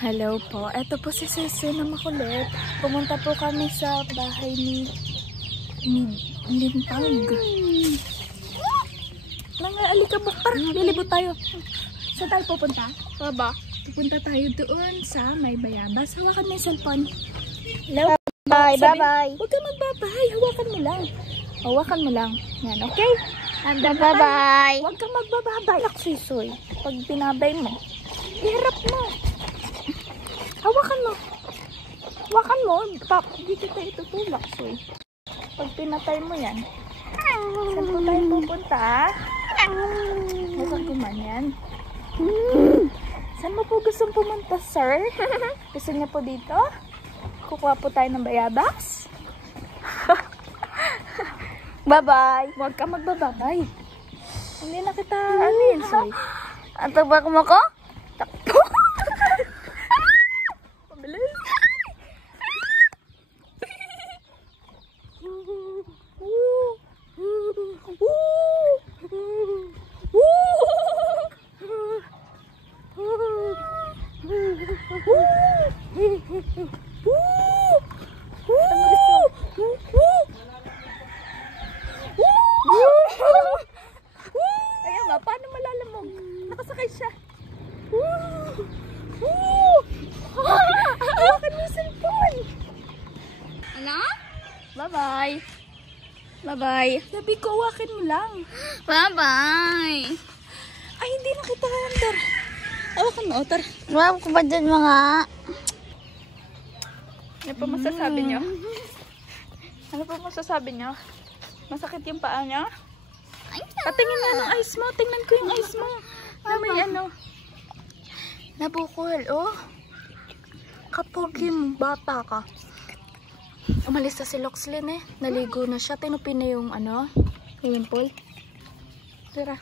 Hello po. Ito po si Sisi na makulit. Pumunta po kami sa bahay ni Lintag. Alikabok. Parang lilibot tayo. Saan tayo pupunta? Baba. Pupunta tayo doon sa may bayabas. Hawakan mo yung cellphone. Hello? Bye, bye-bye. Huwag ka magbabay. Hawakan mo lang. Hawakan mo lang. Yan, okay? Bye-bye. Huwag kang magbababay. Laksuy-suy. Pag pinabay mo, hirap mo. Hawakan mo. Hawakan mo. Hindi kita itutulak, soy. Pag pinatay mo yan. Saan po tayo pupunta? Huwag kuman yan. Saan mo po gustong pumunta, sir? Gusto niya po dito? Kukuha po tayo ng bayabas? Bye-bye. Huwag ka magbababay. Hindi na kita anin, soy. Ang tabak mo ko? Takpo. Mabilis. Ayan ba, paano malalamog? Nakasakay siya. Hawakan mo yung cellphone. Ano? Bye-bye. Bye-bye. Sabi ko, hawakin mo lang. Bye-bye. Ay, hindi na kita handar. Hawakan mo, Otar. Wow, ko ba dyan mga? Ano pa masasabi niyo? Ano pa masasabi niyo? Masakit yung paa niyo? Patingin nga ng eyes mo. Tingnan ko yung eyes mo. Na may ano. Nabukol, oh. Kapag yung bata ka. Umalis na si Loxlin eh. Naligo na siya. Tinupin na yung ano. Yung pole. Tira.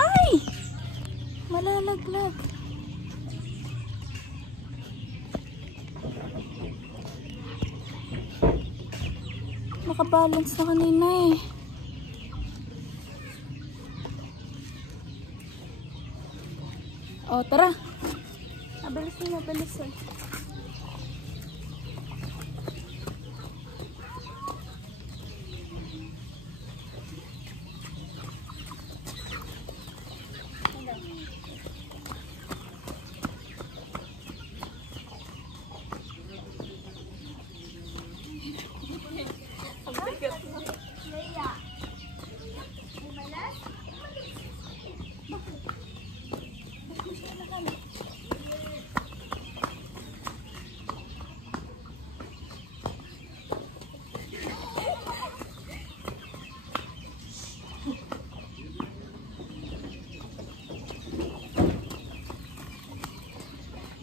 Ay! Malalaglag. Nakabalance na kanina eh. O, tara. Mabilis na, mabilis eh.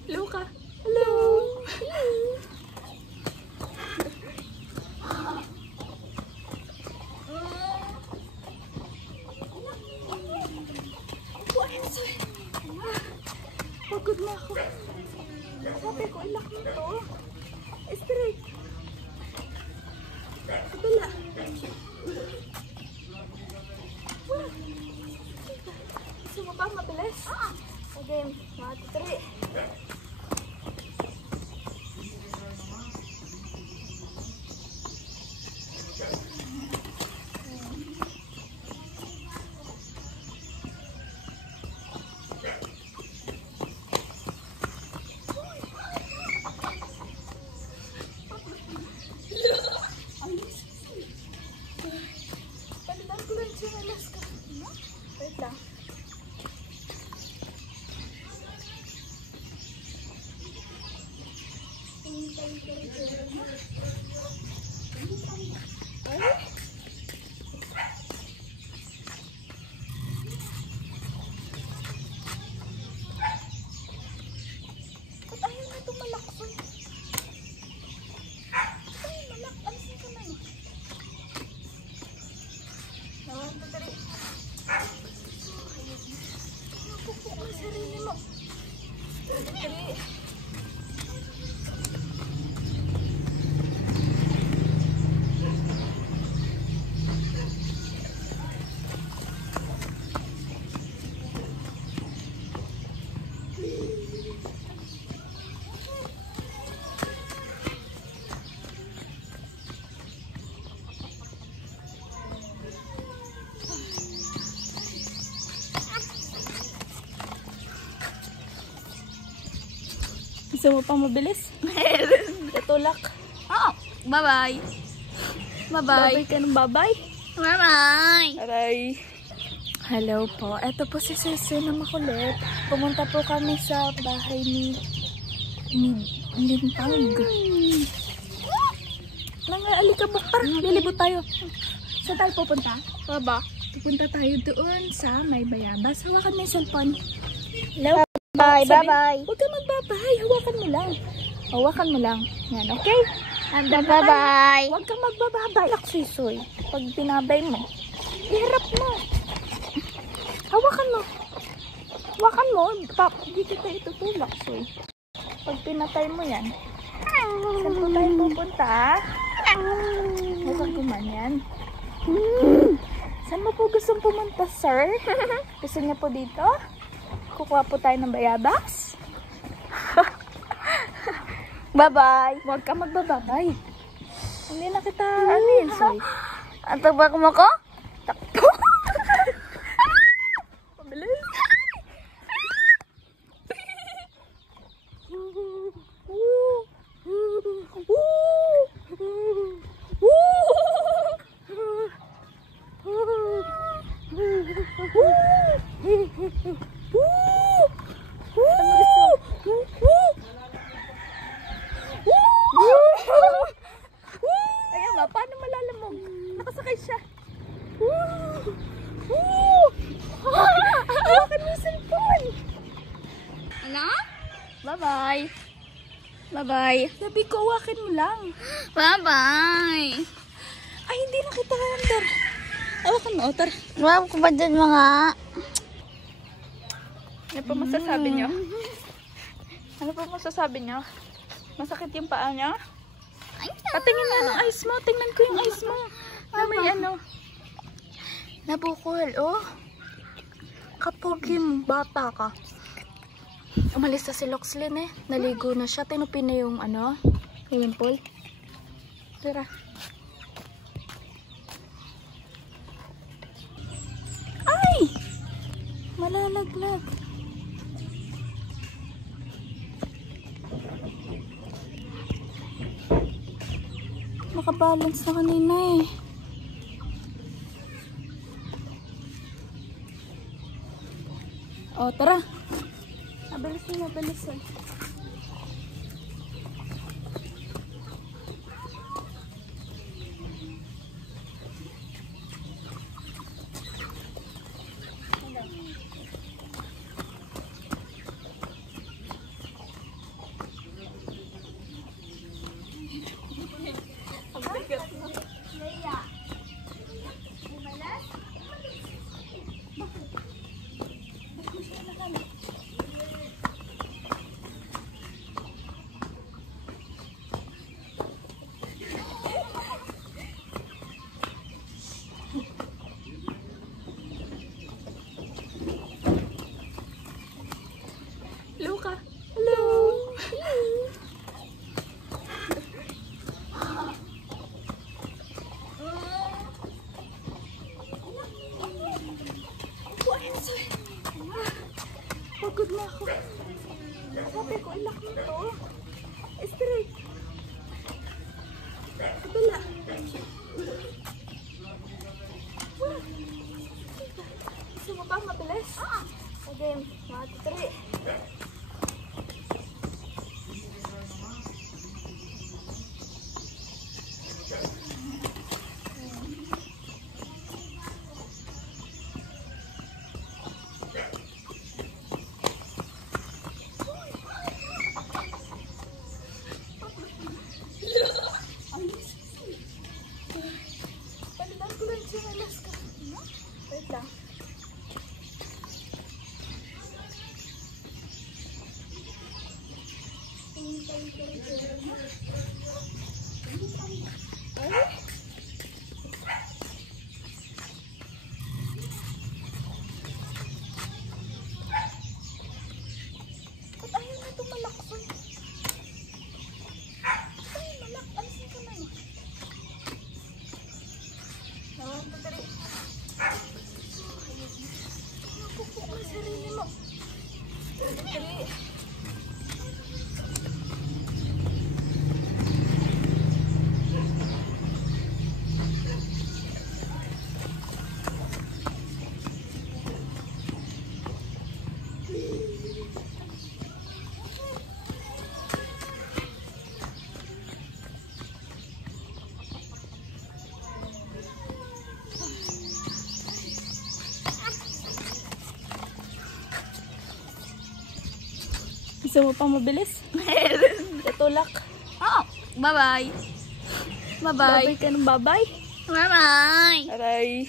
Hello ka. Hello. Pagod na ako. Sabi ko, ilak mo to. Straight. Kabila. Gusto mo ba mabilis? Okay, 1, 2, 3. Palitan ko lang siya ng laska. Wait lang. Ba't ayaw na itong malakson? Ay, malak. Alisin ka na eh. Nawan ka tari. Napupok ang sarili mo. Tari. Gusto mo pang mabilis? Tutulak. Oh, bye-bye. Bye-bye. Babay ka ng babay. Bye-bye. Aray. Hello po. Ito po si Sese na makulit. Pumunta po kami sa bahay ni Lintag. Alikabok. Tara, lilibot tayo. Saan tayo pupunta? Baba. Pupunta tayo doon sa may bayabas. Hawakan mo yung cellphone. Hello? Bye, Sabi- bye-bye. Huwag ka magbabay. Hawakan mo lang. Hawakan mo lang. Yan, okay? Handa na tayo. Bye-bye. Huwag kang magbababay. Laksuy-suy. Pag pinabay mo, iharap mo. Hawakan mo. Hawakan mo. Hindi kita itutulak, suy. Pag pinatay mo yan, saan po tayo pupunta? Huwag gumanyan. Saan mo po gustong pumunta, sir? Gusto niya po dito? Kukuha po tayo ng bayabas? Bye-bye. Huwag ka magbababay. Hindi na kita, ano yun, soy. Ang tabak mo ko? Takbo. Mabilis. Ayan ba, paano malalamog? Nakasakay siya. Hawakan mo yung cellphone. Ano? Bye-bye. Bye-bye. Sabi ko, hawakin mo lang. Bye-bye. Ay, hindi na kita handar. Hawakan mo, Otar. Wow, ko ba dyan mga... Ano pa masasabi niyo? Ano pa masasabi niyo? Masakit yung paa niyo? Patingin nga ng eyes mo. Tingnan ko yung eyes mo. Na may ano. Nabukol, oh. Kapogi mo, bata ka. Umalis na si Loxlin eh. Naligo na siya. Tinupin na yung ano, yung pole. Tara. Ay! Malalaglag. Nakabalance na kanina eh. Oh, tara. Nabilis na, nabilis na. Luka. Hello. Pagod na ako. Sabi ko, ilak mo to. Straight. Kabila. Gusto mo ba mabilis? Okay, 1, 2, 3. Palitan ko lang siya ng mask. Wait lang. Ba't ayaw na itong malakson? Ay, malak. Alisin ka na eh. Nawan ko tari. Napupok ang sarili mo. Tari. Gusto mo pang mabilis? Tutulak. Oh, bye-bye. Bye-bye. Babay ka ng babay. Bye-bye. Aray.